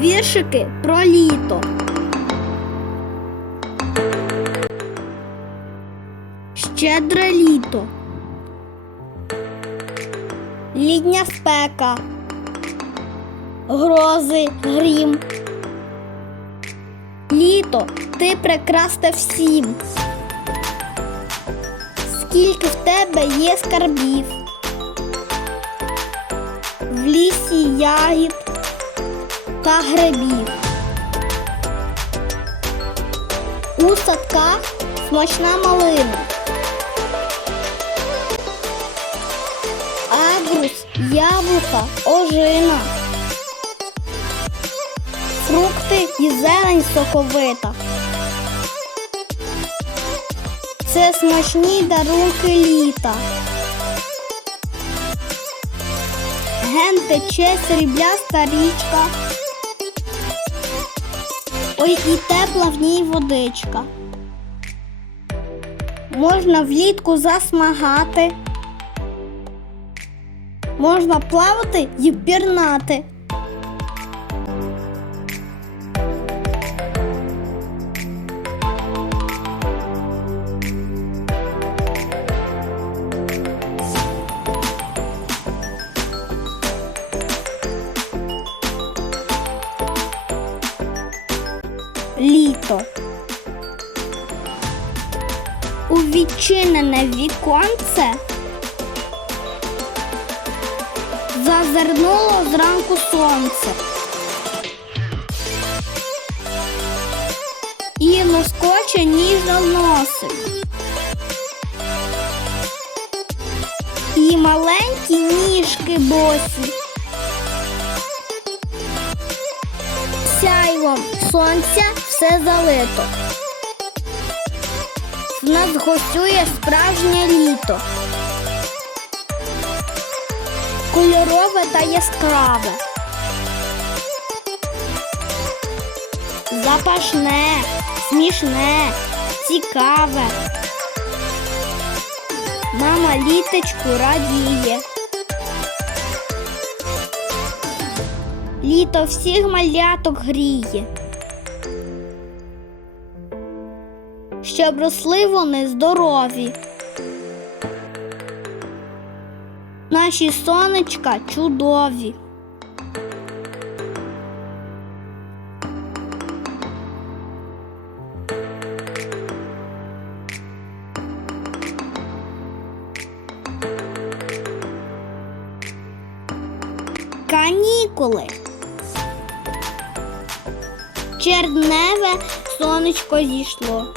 Віршики про літо. Щедре літо. Літня спека. Грози, грім. Літо, ти прекрасне всім. Скільки в тебе є скарбів. В лісі ягід та грибів. У садках смачна малина. Агрус, яблука, ожина. Фрукти і зелень соковита. Це смачні дарунки літа. Ген тече срібляста річка. Ой, і тепла в ній водичка. Можна влітку засмагати. Можна плавати і пірнати. Відчинене віконце зазирнуло зранку сонце. І лоскоче ніжно носик. І маленькі ніжки босі. Сяйвом сонця все залито. Нас гостює справжнє літо. Кольорове та яскраве. Запашне, смішне, цікаве. Мама літочку радіє. Літо всіх маляток гріє. Щоб росли вони здорові. Наші сонечка чудові. Канікули. Черневе сонечко зійшло.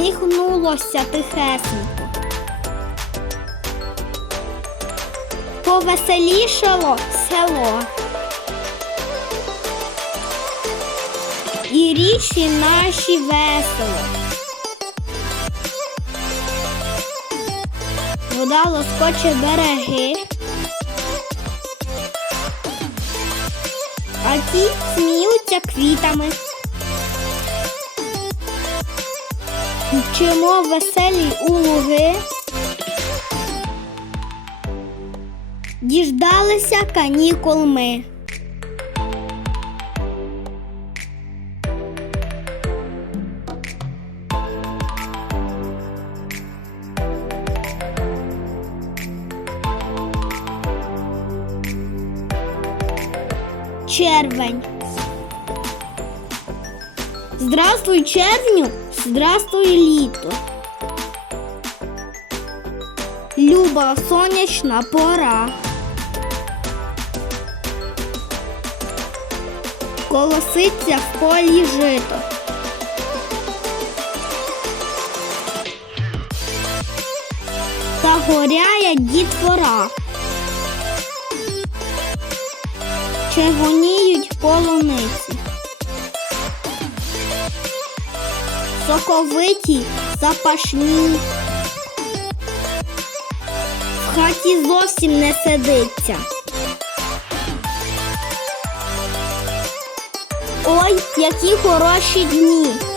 Сміхнулося тихесенько. Повеселішало село. І річі наші весело. Вода лоскоче береги. А ті сміються квітами. Вчимо веселі у луги. Діждалися канікул ми. Червень. Здравствуй, червню, здравствуй, літо. Люба сонячна пора. Колоситься в полі жито. Та горяє дітвора. Червоніють полуниці. Соковиті, запашні. В хаті зовсім не сидиться. Ой, які хороші дні.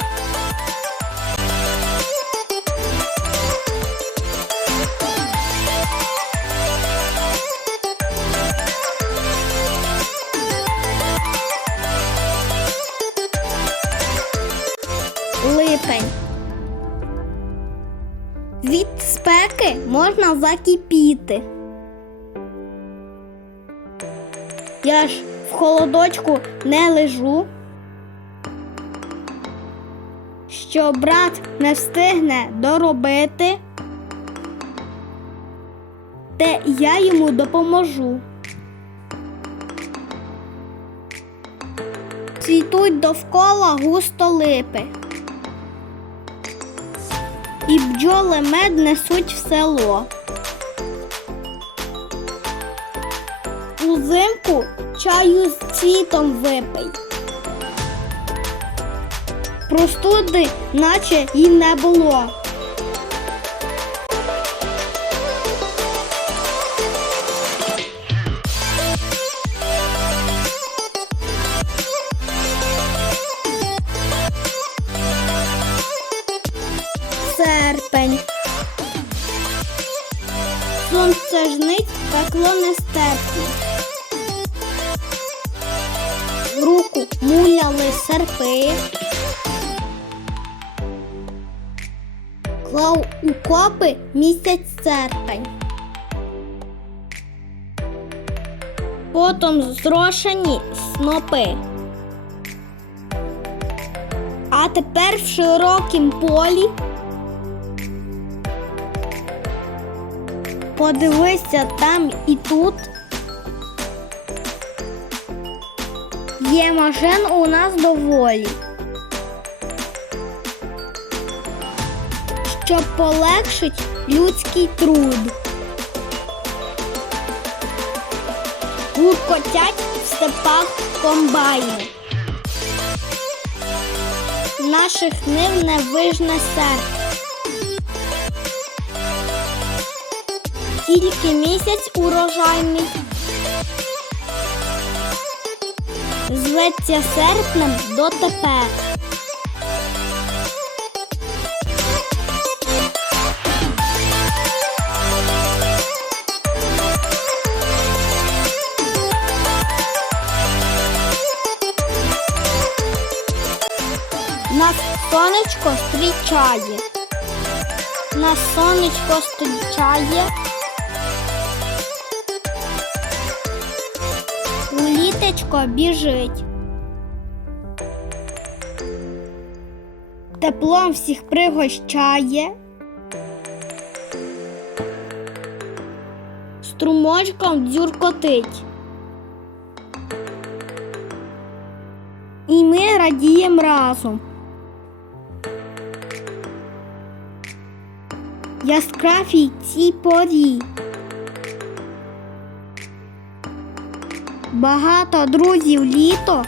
Серпень. Від спеки можна закипіти. Я ж в холодочку не лежу. Що брат не встигне доробити, те я йому допоможу. Цвітуть довкола густо липи. І бджоли мед несуть в село. Узимку чаю з цвітом випий. Простуди, наче й не було. Сонце жнить, пекло нестерпне. В руку муляли серпи. Клав у копи місяць серпень. Потом зрошені снопи. А тепер в широкім полі Подивися там і тут. Є машин у нас доволі. Щоб полегшить людський труд. Гуркотять в степах комбайни. Наших нив не вижне серце. Тільки місяць урожайний. Зветься серпнем дотепер. Нас сонечко зустрічає. Нас сонечко зустрічає. У біжить. Теплом всіх пригощає. Струмочком дзюркотить. І ми радіємо разом. Яскравій цій порі. Багато друзів літо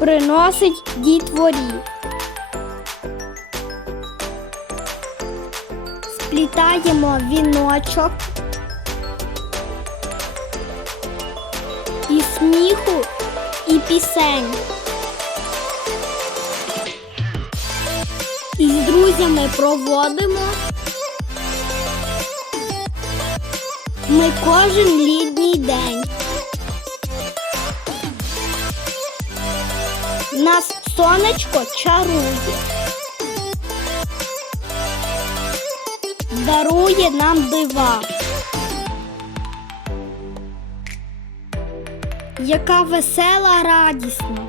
приносить дітворі. Сплітаємо віночок і сміху, і пісень. І з друзями проводимо. Ми кожен літній день. Нас сонечко чарує. Дарує нам дива. Яка весела, радісна.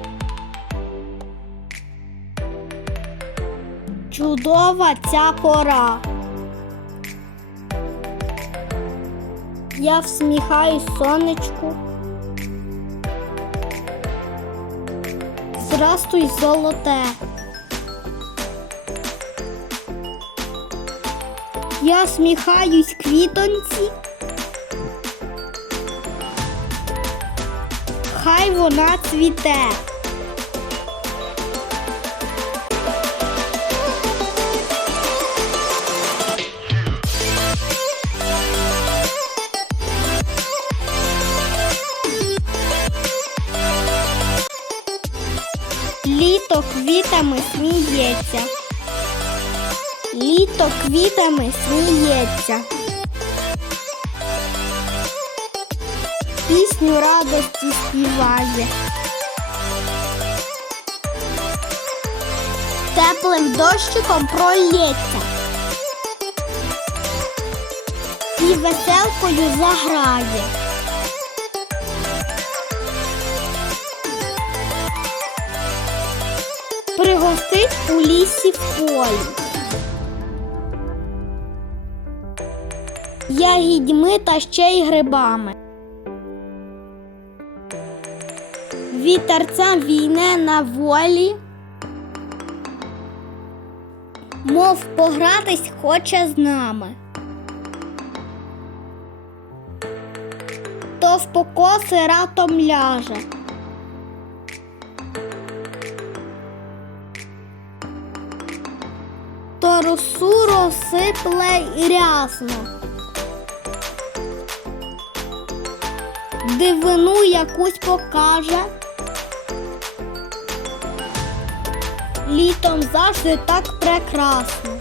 Чудова ця пора. Я всміхаюсь сонечку. Здрастуй, золоте. Я сміхаюсь квітонці. Хай вона цвіте. Квітами сміється. Літо квітами сміється. Пісню радості співає. теплим дощиком пролється. І веселкою заграє. Пригостить у лісі в полі. Ягідьми та ще й грибами. Вітерцем війне на волі. Мов погратись хоче з нами. То в покоси ратом ляже. То росу розсипле і рясно. Дивину якусь покаже. Літом завжди так прекрасно.